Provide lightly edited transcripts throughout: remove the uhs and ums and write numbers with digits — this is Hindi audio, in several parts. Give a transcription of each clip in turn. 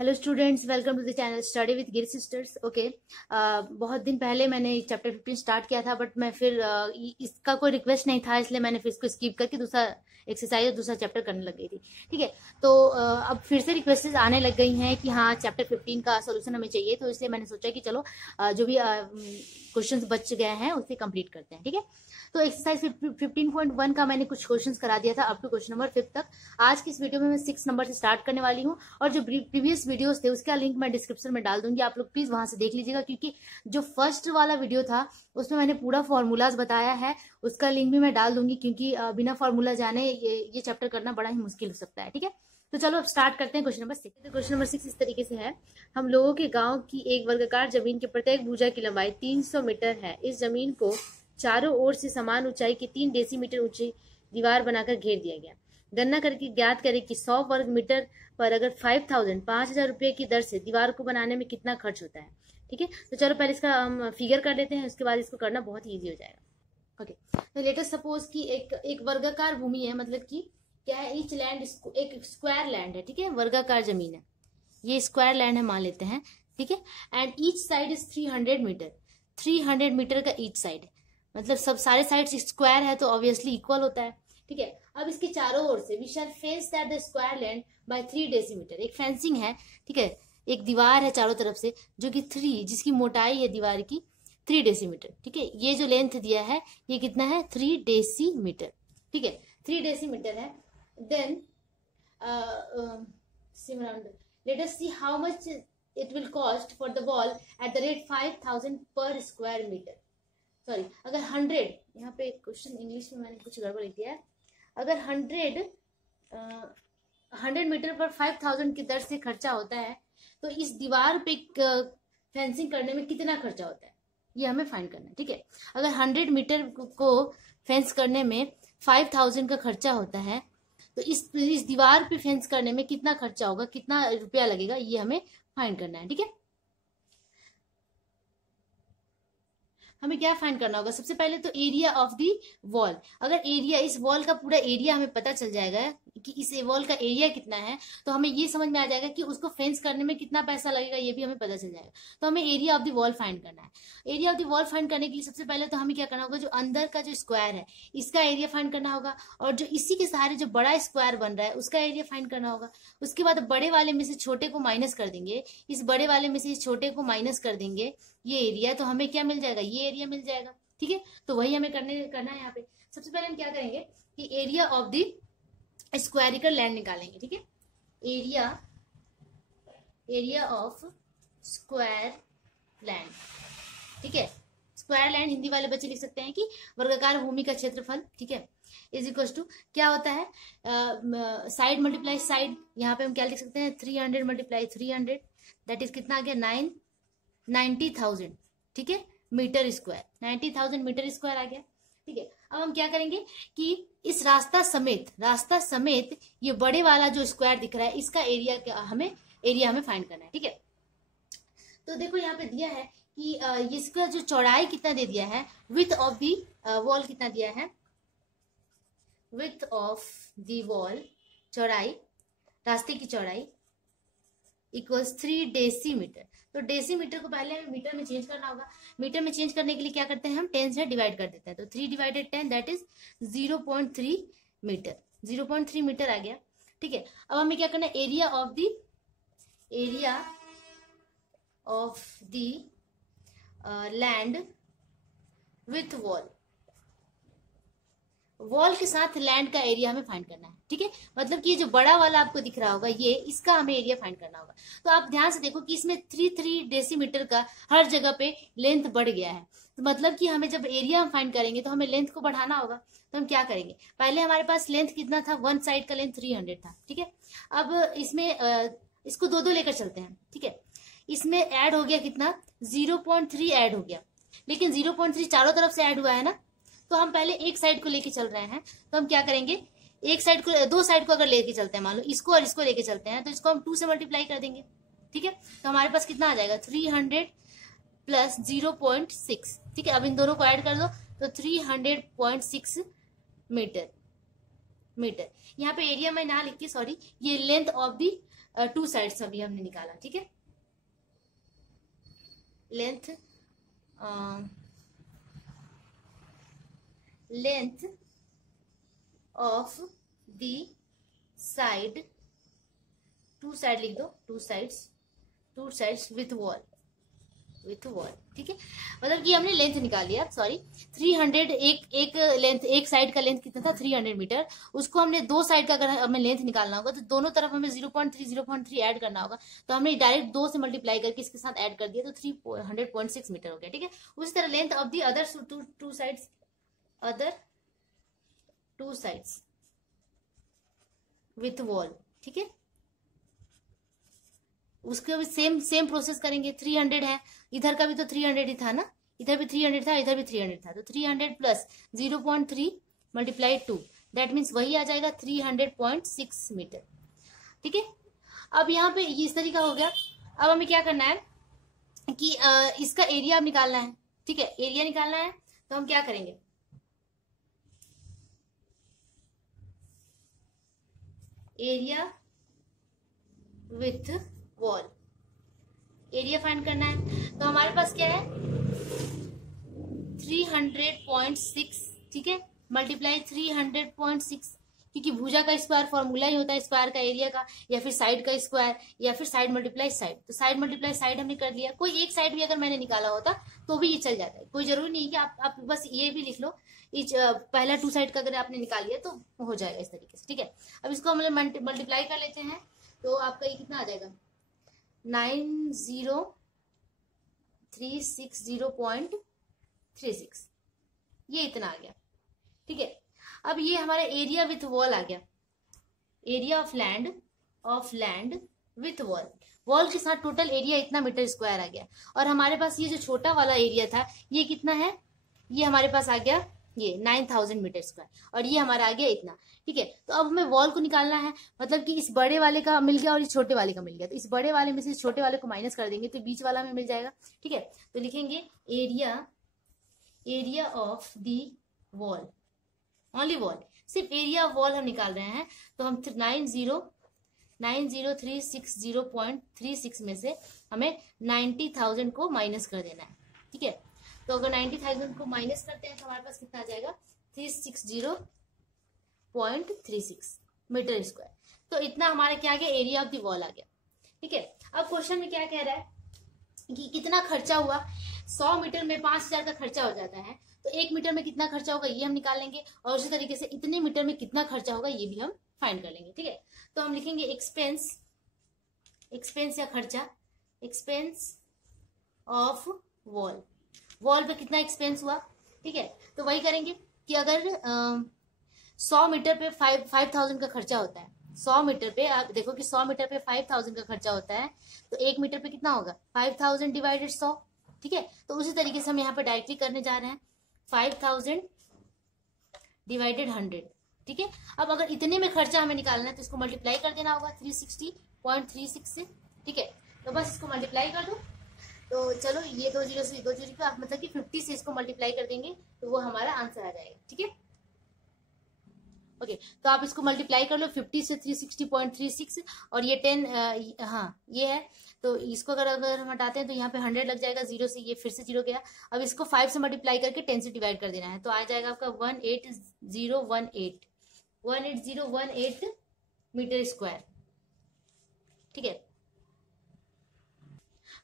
Hello students, welcome to the channel study with गिर सिस्टर्स। ओके, बहुत दिन पहले मैंने चैप्टर 15 स्टार्ट किया था, बट मैं फिर इसका कोई रिक्वेस्ट नहीं था, इसलिए मैंने फिर इसको स्किप करके दूसरा एक्सरसाइज और दूसरा चैप्टर करने लग गई थी। ठीक है, तो अब फिर से रिक्वेस्टेस आने लग गई हैं कि हाँ चैप्टर 15 का सोल्यूशन हमें चाहिए, तो इसलिए मैंने सोचा कि चलो जो भी क्वेश्चंस बच गए हैं उसे कंप्लीट करते हैं। ठीक है, तो एक्सरसाइज 15.1 का मैंने कुछ क्वेश्चंस करा दिया था अप टू क्वेश्चन नंबर 5 तक। आज की इस वीडियो में मैं 6 नंबर से स्टार्ट करने वाली हूँ, और जो प्रीवियस वीडियोस थे उसका लिंक मैं डिस्क्रिप्शन में डाल दूंगी, आप लोग प्लीज वहां से देख लीजिएगा, क्योंकि जो फर्स्ट वाला वीडियो था उसमें मैंने पूरा फॉर्मूलाज बताया है, उसका लिंक भी मैं डाल दूंगी, क्योंकि बिना फॉर्मूला जाने ये चैप्टर करना बड़ा ही मुश्किल हो सकता है। ठीक है, तो चलो अब स्टार्ट करते हैं क्वेश्चन नंबर 6। तो क्वेश्चन नंबर 6 इस तरीके से है, हम लोगों के गांव की एक वर्गाकार जमीन के प्रत्येक भुजा की लंबाई 300 मीटर है। इस जमीन को चारों ओर से समान ऊंचाई की 3 डेसीमीटर ऊंची दीवार बनाकर घेर दिया गया। गणना करके ज्ञात करें कि 100 वर्ग मीटर पर अगर 5,000 रुपए की दर से दीवार को बनाने में कितना खर्च होता है। ठीक है, तो चलो पहले इसका हम फिगर कर लेते हैं, उसके बाद इसको करना बहुत ही ईजी हो जाएगा। ओके, तो लेट अस सपोज कि एक वर्गाकार भूमि है, मतलब कि क्या है, ईच लैंड एक स्क्वायर लैंड है। ठीक है, वर्गाकार जमीन है, ये स्क्वायर लैंड है मान लेते हैं। ठीक है, and each side is 300 metre, 300 metre का ईच साइड, मतलब सब सारे साइड स्क्वायर है तो ऑब्वियसली इक्वल होता है। ठीक है, अब इसके चारों ओर से we shall fence that the square land by 3 decimetre, एक फेंसिंग है। ठीक है, एक दीवार है चारों तरफ से जो कि 3, जिसकी मोटाई है दीवार की 3 डेसीमीटर। ठीक है, ये जो लेंथ दिया है ये कितना है, 3 डेसीमीटर। ठीक है, 3 डेसीमीटर है। Then let us see how much it will cost for the wall at the rate 5,000 per square meter. Sorry, अगर 100, यहाँ पे क्वेश्चन इंग्लिश में मैंने कुछ गड़बड़ लिख दिया है। अगर 100 मीटर पर 5,000 की दर से खर्चा होता है, तो इस दीवार पे फेंसिंग करने में कितना खर्चा होता है, ये हमें फाइंड करना है। ठीक है, अगर 100 मीटर को फेंस करने में 5,000 का खर्चा होता है, तो इस दीवार पे फेंस करने में कितना खर्चा होगा, कितना रुपया लगेगा, ये हमें फाइंड करना है। ठीक है, हमें क्या फाइंड करना होगा, सबसे पहले तो एरिया ऑफ दी वॉल। अगर एरिया, इस वॉल का पूरा एरिया हमें पता चल जाएगा कि इस वॉल का एरिया कितना है, तो हमें ये समझ में आ जाएगा कि उसको फेंस करने में कितना पैसा लगेगा, ये भी हमें पता चल जाएगा। तो हमें area of the wall find करना है। Area of the wall find करने के लिए सबसे पहले तो हमें क्या करना होगा, जो अंदर का जो स्क्वायर है इसका एरिया फाइंड करना होगा, और जो इसी के सहारे जो बड़ा स्क्वायर बन रहा है उसका एरिया फाइंड करना होगा। उसके बाद बड़े वाले में से छोटे को माइनस कर देंगे, इस बड़े वाले में से इस छोटे को माइनस कर देंगे, ये एरिया, तो हमें क्या मिल जाएगा, ये एरिया मिल जाएगा। ठीक है, तो वही हमें करना है यहाँ पे। सबसे पहले हम क्या करेंगे कि एरिया ऑफ द स्क्वायरिकल लैंड निकालेंगे। ठीक है, एरिया ऑफ स्क्वायर लैंड। ठीक है, स्क्वायर लैंड हिंदी वाले बच्चे लिख सकते हैं कि वर्गाकार भूमि का क्षेत्रफल। ठीक है, इज इक्वल टू क्या होता है, साइड मल्टीप्लाई साइड। यहाँ पे हम क्या लिख सकते हैं, 300 मल्टीप्लाई 300, दैट इज कितना आ गया, 90,000। ठीक है, मीटर स्क्वायर, 90,000 मीटर स्क्वायर आ गया। ठीक है, अब हम क्या करेंगे कि इस रास्ता समेत ये बड़े वाला जो स्क्वायर दिख रहा है इसका एरिया हमें फाइंड करना है। ठीक है, तो देखो यहाँ पे दिया है कि इसका जो चौड़ाई कितना दे दिया है, विड्थ ऑफ दी वॉल कितना दिया है, विड्थ ऑफ दी वॉल, चौड़ाई, रास्ते की चौड़ाई इक्वल्स 3 डेसीमीटर। तो डेसीमीटर को पहले हमें मीटर में चेंज करना होगा। मीटर में चेंज करने के लिए क्या करते हैं, हम 10 से डिवाइड कर देते हैं, तो 3 divided 10 that is 0.3 metre, 0.3 metre आ गया। ठीक है, अब हमें क्या करना है, area of the land with wall के साथ लैंड का एरिया हमें फाइंड करना है। ठीक है, मतलब कि ये जो बड़ा वाला आपको दिख रहा होगा, ये इसका हमें एरिया फाइंड करना होगा। तो आप ध्यान से देखो कि इसमें 3 डेसीमीटर का हर जगह पे लेंथ बढ़ गया है, तो मतलब कि हमें जब एरिया हम फाइंड करेंगे तो हमें लेंथ को बढ़ाना होगा। तो हम क्या करेंगे, पहले हमारे पास लेंथ कितना था, वन साइड का लेंथ 300 था। ठीक है, अब इसमें इसको 2 लेकर चलते हैं। ठीक है, इसमें ऐड हो गया कितना, 0.3 ऐड हो गया, लेकिन 0.3 चारों तरफ से ऐड हुआ है ना, तो हम पहले एक साइड को लेके चल रहे हैं। तो हम क्या करेंगे, एक साइड को, 2 साइड को अगर लेके चलते हैं, मान लो इसको और इसको लेके चलते हैं, तो इसको हम 2 से मल्टीप्लाई कर देंगे। ठीक है, तो हमारे पास कितना आ जाएगा, 300 प्लस 0.6। ठीक है, अब इन दोनों को ऐड कर दो तो 300.6 मीटर। यहाँ पे एरिया में ना लिख के, सॉरी, ये length of the two sides अभी हमने निकाला, ठीक है। Length length of the side, two side लिख दो, टू साइड्स विथ वॉल, ठीक है। मतलब कि हमने लेंथ निकाल लिया, सॉरी 300, एक लेंथ, एक साइड का लेंथ कितना था 300 मीटर, उसको हमने दो साइड का अगर हमें लेंथ निकालना होगा तो दोनों तरफ हमें 0.3 ऐड करना होगा, तो हमने डायरेक्ट 2 से मल्टीप्लाई करके इसके साथ ऐड कर दिया तो 300.6 मीटर हो गया, ठीक है। उसी तरह length of the other two sides with wall, ठीक है। उसके भी सेम प्रोसेस करेंगे। 300 है, इधर का भी तो 300 ही था ना, इधर भी 300 था, इधर भी 300 था, तो 300 प्लस 0.3 मल्टीप्लाई 2, दैट मीन्स वही आ जाएगा 300.6 मीटर, ठीक है। अब यहाँ पे इस तरीका हो गया। अब हमें क्या करना है कि इसका एरिया निकालना है, ठीक है। एरिया निकालना है तो हम क्या करेंगे, area with wall, area find करना है। तो हमारे पास क्या है 300.6, ठीक है, मल्टीप्लाई 300.6, क्योंकि भुजा का स्क्वायर फॉर्मूला ही होता है स्क्वायर का एरिया का, या फिर साइड का स्क्वायर, या फिर साइड मल्टीप्लाई साइड, तो साइड मल्टीप्लाई साइड हमने कर लिया। कोई एक साइड भी अगर मैंने निकाला होता तो भी ये चल जाता है, कोई जरूरी नहीं कि आप बस ये भी लिख लो, पहला टू साइड का अगर आपने निकाल लिया तो हो जाएगा इस तरीके से, ठीक है। अब इसको हम मल्टीप्लाई कर लेते हैं, तो आपका ये कितना आ जाएगा 90360.36, ये इतना आ गया, ठीक है। अब ये हमारा एरिया विथ वॉल आ गया, area of land with wall के साथ टोटल एरिया इतना मीटर स्क्वायर आ गया। और हमारे पास ये जो छोटा वाला एरिया था ये कितना है, ये हमारे पास आ गया ये 9000 मीटर स्क्वायर, और ये हमारा आ गया इतना, ठीक है। तो अब हमें वॉल को निकालना है, मतलब कि इस बड़े वाले का मिल गया और इस छोटे वाले का मिल गया, तो इस बड़े वाले में से इस छोटे वाले को माइनस कर देंगे तो बीच वाला हमें मिल जाएगा, ठीक है। तो लिखेंगे area of the wall, only wall, सिर्फ एरिया ऑफ वॉल हम निकाल रहे हैं, तो हम 90360.36 में से हमें 90,000 को माइनस कर देना है, ठीक है। तो अगर 90,000 को माइनस करते हैं तो हमारे पास कितना आ जाएगा 360.36 मीटर स्क्वायर। तो इतना हमारा क्या आ गया, एरिया ऑफ द वॉल आ गया, ठीक है। अब क्वेश्चन में क्या कह रहा है कि कितना खर्चा हुआ, 100 मीटर में 5000 का खर्चा हो जाता है, तो 1 मीटर में कितना खर्चा होगा ये हम निकाल लेंगे, और उसी तरीके से इतने मीटर में कितना खर्चा होगा ये भी हम फाइंड कर लेंगे, ठीक है। तो हम लिखेंगे एक्सपेंस या खर्चा, एक्सपेंस ऑफ वॉल पे कितना एक्सपेंस हुआ, ठीक है। तो वही करेंगे कि अगर 100 मीटर पे 5000 का खर्चा होता है, 100 मीटर पे आप देखो कि 100 मीटर पे 5000 का खर्चा होता है, तो 1 मीटर पे कितना होगा 5000 डिवाइडेड 100, ठीक है। तो उसी तरीके से हम यहाँ पे डायरेक्टली करने जा रहे हैं 5000 डिवाइडेड 100, ठीक है। अब अगर इतने में खर्चा हमें निकालना है तो इसको मल्टीप्लाई कर देना होगा 360.36 से, ठीक है। तो बस इसको मल्टीप्लाई कर दो, तो चलो ये 2 जीरो से 2 जीरो पे आप मतलब कि 50 से इसको मल्टीप्लाई कर देंगे तो वो हमारा आंसर आ जाएगा, ठीक है। ओके, तो आप इसको मल्टीप्लाई कर लो 50 से 360.36, और ये 10 हाँ ये है, तो इसको अगर हम हटाते हैं तो यहाँ पे 100 लग जाएगा, 0 से ये फिर से 0 गया। अब इसको 5 से मल्टीप्लाई करके 10 से डिवाइड कर देना है, तो आ जाएगा आपका 18018 मीटर स्क्वायर, ठीक है।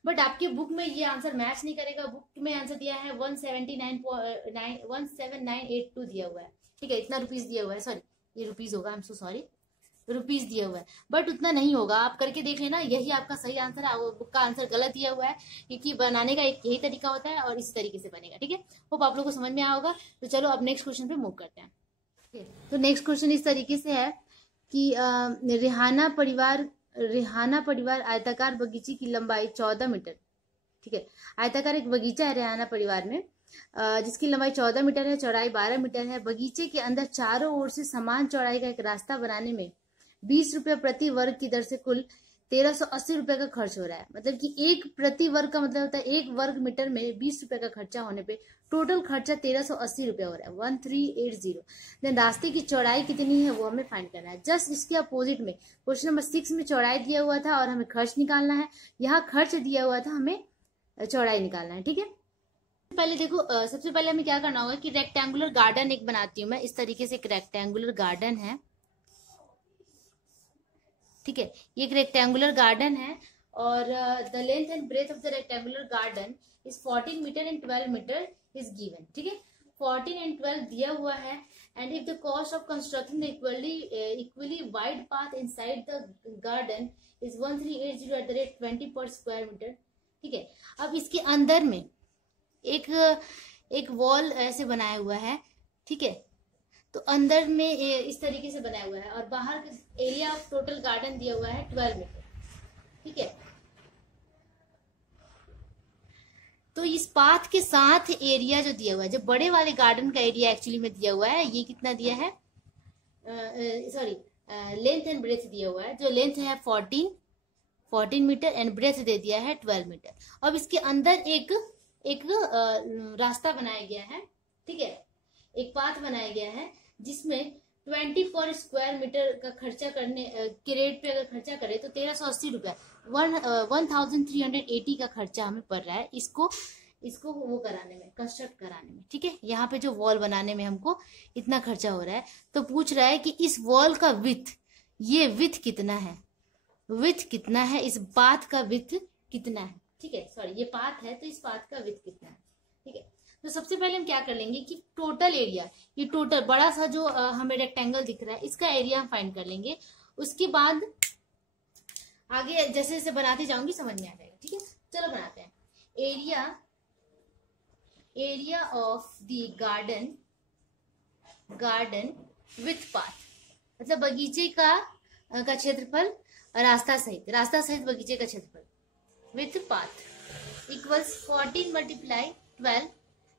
बट आपके बुक में ये आंसर मैच नहीं करेगा, बुक में आंसर दिया है 17982 दिया हुआ है, ठीक है। इतना रुपीस दिया हुआ है, सॉरी ये रुपीस होगा, I am so sorry, rupees दिया हुआ है, बट उतना नहीं होगा, आप करके देख लेना, यही आपका सही आंसर है। वो बुक का आंसर गलत दिया हुआ है, क्योंकि बनाने का एक यही तरीका होता है और इस तरीके से बनेगा, ठीक है। होप आप लोग को समझ में आया होगा। तो चलो अब नेक्स्ट क्वेश्चन पे मूव करते हैं। तो नेक्स्ट क्वेश्चन इस तरीके से है कि रेहाना परिवार आयताकार बगीचे की लंबाई 14 मीटर, ठीक है। आयताकार एक बगीचा है रेहाना परिवार में, जिसकी लंबाई 14 मीटर है, चौड़ाई 12 मीटर है। बगीचे के अंदर चारों ओर से समान चौड़ाई का एक रास्ता बनाने में 20 रुपये प्रति वर्ग की दर से कुल 1380 रुपए का खर्च हो रहा है। मतलब कि एक प्रति वर्ग का मतलब होता है एक वर्ग मीटर में 20 रुपए का खर्चा होने पे टोटल खर्चा 1380 रुपए हो रहा है, 1380। देन रास्ते की चौड़ाई कितनी है वो हमें फाइंड करना है। जस्ट इसके अपोजिट में क्वेश्चन नंबर 6 में चौड़ाई दिया हुआ था और हमें खर्च निकालना है, यहाँ खर्च दिया हुआ था, हमें चौड़ाई निकालना है। ठीक है, पहले देखो सबसे पहले हमें क्या करना होगा कि रेक्टेंगुलर गार्डन एक बनाती हूँ मैं। इस तरीके से एक रेक्टेंगुलर गार्डन है, ठीक है, ये एक रेक्टेंगुलर गार्डन है और the length and breadth of the rectangular garden is 14 metre and 12 metre is given. ठीक है, 14 एंड 12 दिया हुआ है। And if the cost of constructing the equally wide path inside the garden is 1380 at the rate 20 per square metre. ठीक है, अब इसके अंदर में एक वॉल ऐसे बनाया हुआ है। ठीक है, तो अंदर में इस तरीके से बनाया हुआ है और बाहर एरिया ऑफ टोटल गार्डन दिया हुआ है 12 मीटर। ठीक है, तो इस पाथ के साथ एरिया जो दिया हुआ है, जो बड़े वाले गार्डन का एरिया एक्चुअली में दिया हुआ है, ये कितना दिया है, सॉरी लेंथ एंड ब्रेथ दिया हुआ है। जो लेंथ है 14 मीटर एंड ब्रेथ दे दिया है 12 मीटर। अब इसके अंदर एक रास्ता बनाया गया है। ठीक है, एक पाथ बनाया गया है जिसमें 20 पर स्क्वायर मीटर का खर्चा करने के रेट पे अगर खर्चा करें तो 1380 रुपया 1380 का खर्चा हमें पड़ रहा है इसको वो कराने में, कंस्ट्रक्ट कराने में। ठीक है, यहाँ पे जो वॉल बनाने में हमको इतना खर्चा हो रहा है। तो पूछ रहा है कि इस वॉल का विथ, ये विथ कितना है, विथ कितना है, इस पाथ का विथ कितना है। ठीक है, सॉरी ये पाथ है तो इस पाथ का विथ कितना है। ठीक है, तो सबसे पहले हम क्या कर लेंगे कि टोटल एरिया, ये टोटल बड़ा सा जो हमें रेक्टेंगल दिख रहा है इसका एरिया हम फाइंड कर लेंगे। उसके बाद आगे जैसे जैसे बनाते जाऊंगी समझ में आ जाएगा। ठीक है, चलो बनाते हैं। Area of the garden with path, मतलब बगीचे का क्षेत्रफल रास्ता सहित बगीचे का क्षेत्रफल with path equals 14 multiply 12,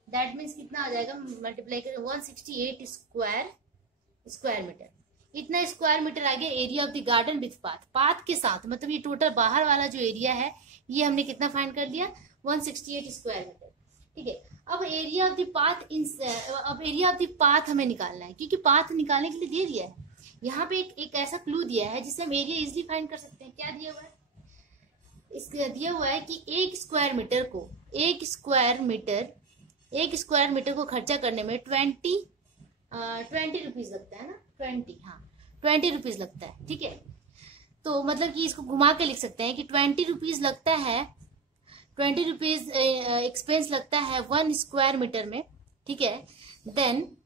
that means कितना आ जाएगा, मल्टीप्लाई करें 168 स्क्वायर मीटर। इतना स्क्वायर मीटर आ गया area of the garden with path के साथ। मतलब ये टोटल बाहर वाला जो एरिया है ये हमने कितना फाइंड कर लिया, 168 स्क्वायर मीटर। ठीक है, अब एरिया ऑफ द पाथ हमें निकालना है, क्योंकि पाथ निकालने के लिए दे दिया है यहाँ पे एक ऐसा क्लू दिया है जिससे हम एरिया इजिली फाइंड कर सकते हैं। क्या दिया हुआ है, इसके दिया हुआ है कि एक स्क्वायर मीटर को खर्चा करने में 20 रुपीज लगता है ना, 20 रुपीज लगता है। ठीक है, तो मतलब कि इसको घुमा के लिख सकते हैं कि 20 रुपीज लगता है, 20 रुपीज एक्सपेंस लगता है 1 स्क्वायर मीटर में। ठीक है, देन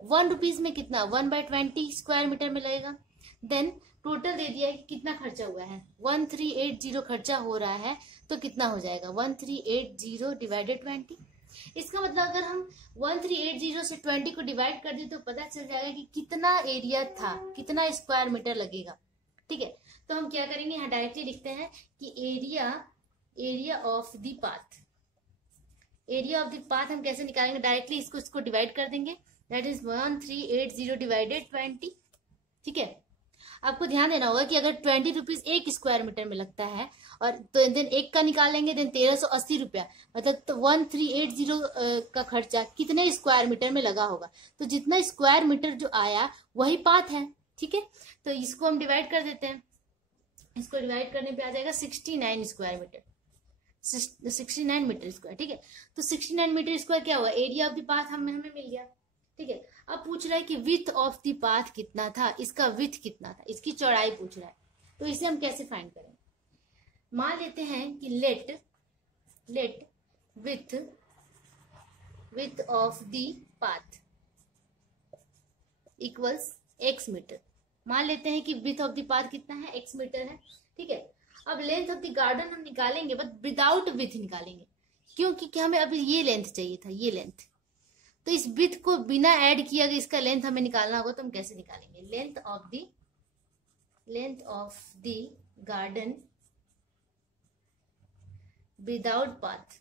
1 रुपीज में कितना, 1/20 स्क्वायर मीटर में लगेगा। देन टोटल दे दिया है कि कितना खर्चा हुआ है, 1380 खर्चा हो रहा है, तो कितना हो जाएगा 1380 डिवाइडेड 20। इसका मतलब अगर हम 1380 से 20 को डिवाइड कर दें तो पता चल जाएगा कि कितना एरिया था, कितना स्क्वायर मीटर लगेगा। ठीक है, तो हम क्या करेंगे, यहाँ डायरेक्टली लिखते हैं कि एरिया ऑफ द पाथ हम कैसे निकालेंगे, डायरेक्टली इसको डिवाइड कर देंगे, दैट इज 1380 डिवाइडेड 20। ठीक है, आपको ध्यान देना होगा कि अगर 20 रुपीज एक स्क्वायर मीटर में लगता है और तो देन एक का निकालेंगे, देन 1380 रुपया, मतलब तो 1380 का खर्चा कितने स्क्वायर मीटर में लगा होगा। तो जितना स्क्वायर मीटर जो आया वही पाथ है। ठीक है, तो इसको हम डिवाइड कर देते हैं, इसको डिवाइड करने पे आ जाएगा 69 स्क्वायर मीटर, 69 मीटर स्क्वायर। ठीक है, तो 69 मीटर स्क्वायर क्या हुआ, एरिया ऑफ द पाथ हमें मिल गया। ठीक है, अब पूछ रहा है कि विथ ऑफ द पाथ कितना था, इसका विथ कितना था, इसकी चौड़ाई पूछ रहा है। तो इसे हम कैसे फाइंड करेंगे, मान लेते हैं कि let width of the path equals x metre. मान लेते हैं कि विथ ऑफ द पाथ कितना है, x मीटर है। ठीक है, अब लेंथ ऑफ द गार्डन हम निकालेंगे बट विदाउट विथ निकालेंगे, क्योंकि हमें अभी ये लेंथ चाहिए था, ये लेंथ। तो इस विथ को बिना ऐड किए अगर इसका लेंथ हमें निकालना होगा तो हम कैसे निकालेंगे, length of the garden without path.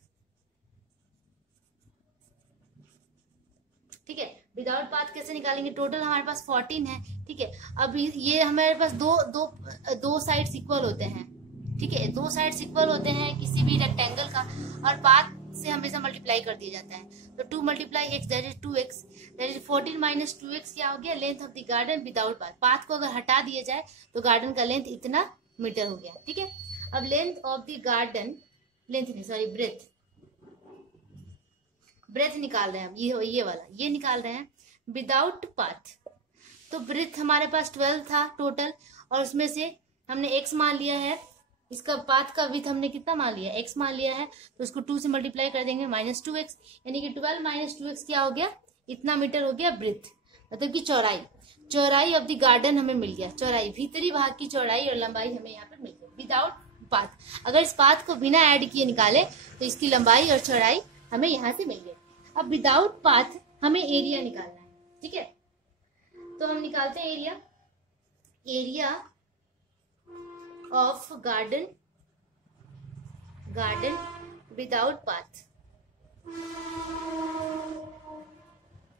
ठीक ठीक है। विदाउट पाथ कैसे निकालेंगे, टोटल हमारे पास 14 है, ठीक है। अब ये हमारे पास दो साइड्स इक्वल होते हैं, ठीक है, दो साइड्स इक्वल होते हैं किसी भी रेक्टेंगल का, और पाथ से हमेशा मल्टीप्लाई कर दिया जाता है। तो 2 × x that is 2x, that is 14 - 2x क्या हो गया, length of the garden without path. Path को अगर हटा दिया जाए तो गार्डन का लेंथ इतना मीटर हो गया, ठीक है। अब length of the garden, length नहीं सॉरी ब्रेथ निकाल रहे हैं हम, ये वाला ये निकाल रहे हैं विदाउट पाथ। तो ब्रेथ हमारे पास 12 था टोटल, और उसमें से हमने x मान लिया है, इसका पाथ का विड्थ हमने कितना मान लिया, x मान लिया है, तो उसको 2 से मल्टीप्लाई कर देंगे -2x, यानी कि 12 - 2x क्या हो गया, इतना मीटर हो गया ब्रेथ, मतलब कि चौड़ाई ऑफ द गार्डन हमें मिल गया, चौड़ाई भीतरी भाग की चौड़ाई और लंबाई हमें यहाँ पर मिल गई विदाउट पाथ। अगर इस पाथ को बिना ऐड किए निकाले तो इसकी लंबाई और चौड़ाई हमें यहाँ से मिल गई। अब विदाउट पाथ हमें एरिया निकालना है, ठीक है। तो हम निकालते हैं area of garden without path,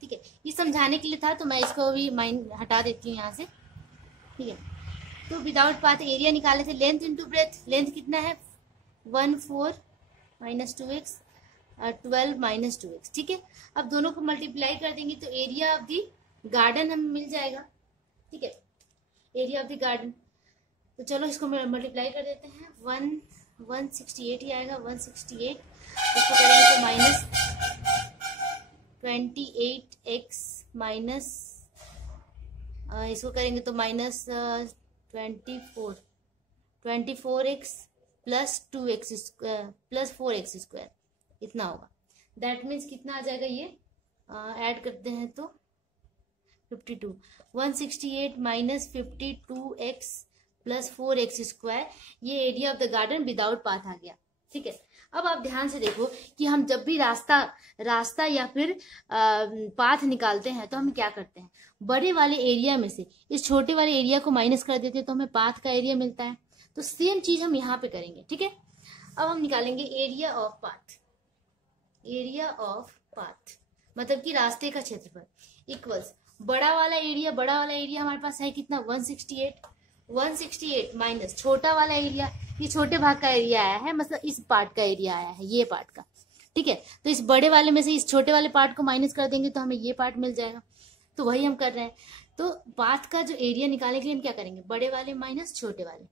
ठीक है। ये समझाने के लिए था, तो मैं इसको भी माइंड हटा देती हूँ यहाँ से, ठीक है। तो विदाउट पाथ एरिया निकाले थे, लेंथ इंटू ब्रेथ, लेंथ कितना है 14 - 2x 12 - 2x, ठीक है। अब दोनों को मल्टीप्लाई कर देंगे तो एरिया ऑफ दी गार्डन हमें मिल जाएगा, ठीक है, एरिया ऑफ द गार्डन। तो चलो इसको मल्टीप्लाई कर देते हैं, 168 ही आएगा, 168, इसको करेंगे तो -28x माइनस, इसको करेंगे तो -24x plus 2x plus 4x square, इतना होगा। दैट मीन्स कितना आ जाएगा, ये ऐड करते हैं तो 52, 168 - 52x प्लस 4x स्क्वायर, ये area of the garden without path आ गया, ठीक है। अब आप ध्यान से देखो कि हम जब भी रास्ता या फिर पाथ निकालते हैं तो हम क्या करते हैं, बड़े वाले एरिया में से इस छोटे वाले एरिया को माइनस कर देते हैं, तो हमें पाथ का एरिया मिलता है। तो सेम चीज हम यहाँ पे करेंगे, ठीक है। अब हम निकालेंगे एरिया ऑफ पाथ, मतलब कि रास्ते का क्षेत्रफल इक्वल्स बड़ा वाला एरिया हमारे पास है कितना, 168 माइनस छोटा वाला एरिया, ये छोटे भाग का एरिया आया है, मतलब इस पार्ट का एरिया आया है, ये पार्ट का, ठीक है। तो इस बड़े वाले में से इस छोटे वाले पार्ट को माइनस कर देंगे तो हमें ये पार्ट मिल जाएगा, तो वही हम कर रहे हैं। तो पाथ का जो एरिया निकालने के लिए हम क्या करेंगे, बड़े वाले माइनस छोटे वाले,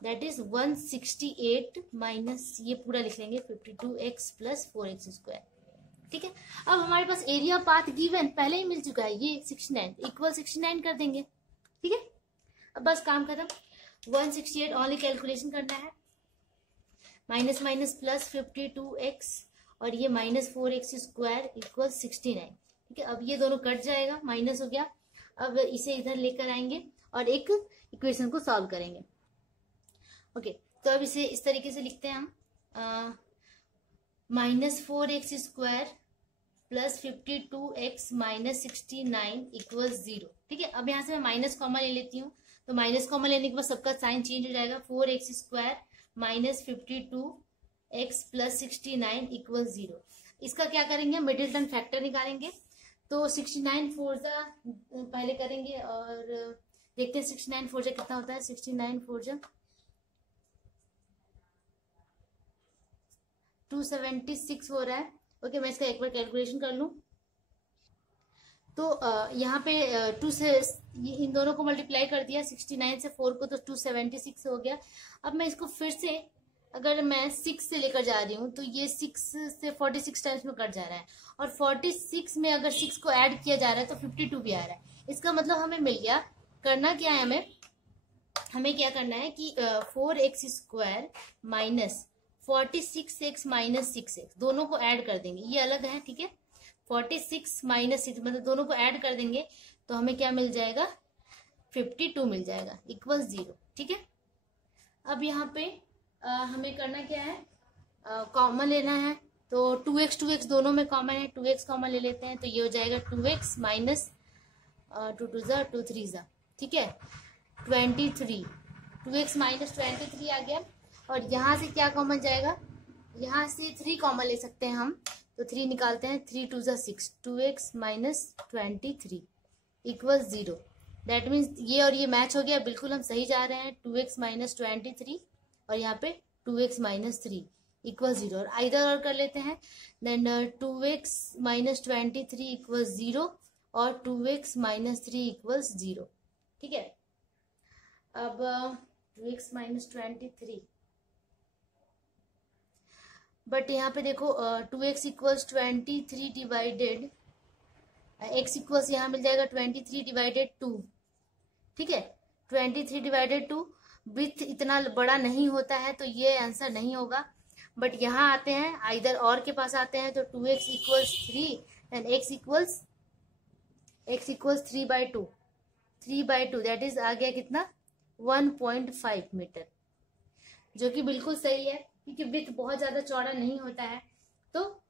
दैट इज 168 माइनस ये पूरा लिख लेंगे 52x प्लस 4x स्क्वायर, ठीक है। अब हमारे पास एरिया पाथ गिवन पहले ही मिल चुका है, ये 69 इक्वल 69 कर देंगे, ठीक है। अब बस काम खत्म, 168 ओनली कैलकुलेशन करना है, माइनस माइनस प्लस 52x और ये -4x स्क्वायर इक्वल 69, ठीक है। अब ये दोनों कट जाएगा, माइनस हो गया। अब इसे इधर लेकर आएंगे और एक इक्वेशन को सॉल्व करेंगे, ओके। तो अब इसे इस तरीके से लिखते हैं हम, -4x square plus 52x minus 69 equal 0, ठीक है। अब यहाँ से मैं माइनस कॉमन ले लेती हूँ, तो माइनस कॉमन लेने के बाद सबका साइन चेंज हो जाएगा, 4x square minus 52x plus 69 equal 0। इसका क्या करेंगे, मिडिल टर्म फैक्टर निकालेंगे। तो 69 4 पहले करेंगे और देखते हैं 69 4 कितना होता है, 69 4 276 हो रहा है, ओके। मैं इसका एक बार कैलकुलेशन कर लूं, तो यहाँ पे 2 से इन दोनों को मल्टीप्लाई कर दिया, 69 से 4 को, तो 276 हो गया। अब मैं इसको फिर से अगर मैं 6 से लेकर जा रही हूँ तो ये 6 से 46 टाइम्स में कट जा रहा है, और 46 में अगर 6 को ऐड किया जा रहा है तो 52 भी आ रहा है। इसका मतलब हमें मिल गया, करना क्या है, हमें क्या करना है कि 4x square minus 46x minus 6x दोनों को ऐड कर देंगे, ये अलग है, ठीक है। 46 माइनस 6 मतलब दोनों को ऐड कर देंगे तो हमें क्या मिल जाएगा, 52 मिल जाएगा इक्वल 0, ठीक है। अब यहाँ पे हमें करना क्या है, कॉमन लेना है, तो 2x दोनों में कॉमन है, 2x कॉमन ले लेते हैं, तो ये हो जाएगा 2x माइनस 2 2 2 3, ठीक है, 23, 2x माइनस 23 आ गया। और यहाँ से क्या कॉमन जाएगा, यहाँ से 3 कॉमन ले सकते हैं हम, तो 3 निकालते हैं, 3 2 ज़ा 6, 2x minus 23 equal 0। That means ये और ये मैच हो गया, बिल्कुल हम सही जा रहे हैं। 2x माइनस 23 और यहाँ पे 2x माइनस 3 इक्वल 0, और इधर और कर लेते हैं। देन 2x माइनस 23 इक्वल 0 और 2x माइनस 3 इक्वल 0। ठीक है, अब 2x माइनस 23, बट यहाँ पे देखो 2x equals 23 divided x equals यहाँ मिल जाएगा 23 डिवाइडेड 2। ठीक है, 23 डिवाइडेड 2 विथ इतना बड़ा नहीं होता है तो ये आंसर नहीं होगा। बट यहाँ आते हैं, इधर और के पास आते हैं, तो 2x equals 3 and x equals 3/2, 3/2 that is आ गया कितना 1.5 मीटर, जो कि बिल्कुल सही है क्योंकि विथ बहुत ज्यादा चौड़ा नहीं होता है। तो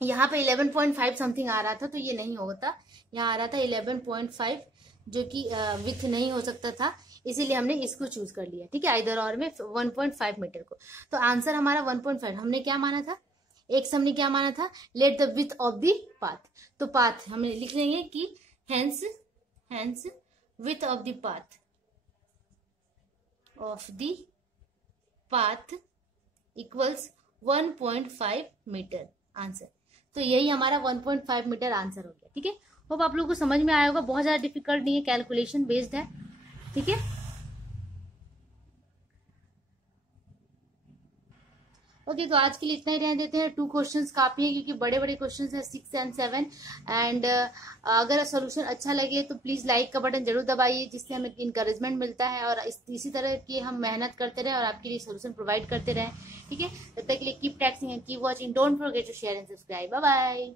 यहाँ पे 11.5 समथिंग आ रहा था तो ये नहीं होता, यहाँ आ रहा था 11.5 जो कि विथ नहीं हो सकता था, इसीलिए हमने इसको चूज कर लिया। ठीक है, इधर और में 1.5 मीटर को। तो आंसर हमारा 1.5 हमने क्या माना था, एक्स हमने क्या माना था, let the width of the path. तो पाथ हमें लिख लेंगे कि hence width of the path equals 1.5 metre answer. तो यही हमारा 1.5 मीटर आंसर हो गया। ठीक है, होप आप लोगों को समझ में आया होगा, बहुत ज्यादा डिफिकल्ट नहीं है, कैलकुलेशन बेस्ड है। ठीक है, ओके, तो आज के लिए इतना ही रहने देते हैं। 2 क्वेश्चंस काफी है क्योंकि बड़े बड़े क्वेश्चंस हैं 6 एंड 7। एंड अगर सोल्यूशन अच्छा लगे तो प्लीज लाइक का बटन जरूर दबाइए, जिससे हमें इंकरेजमेंट मिलता है और इसी तरह की हम मेहनत करते रहे और आपके लिए सोल्यूशन प्रोवाइड करते रहे। ठीक है, तब तक के लिए keep practising and keep watching, don't forget to share and subscribe. Bye bye.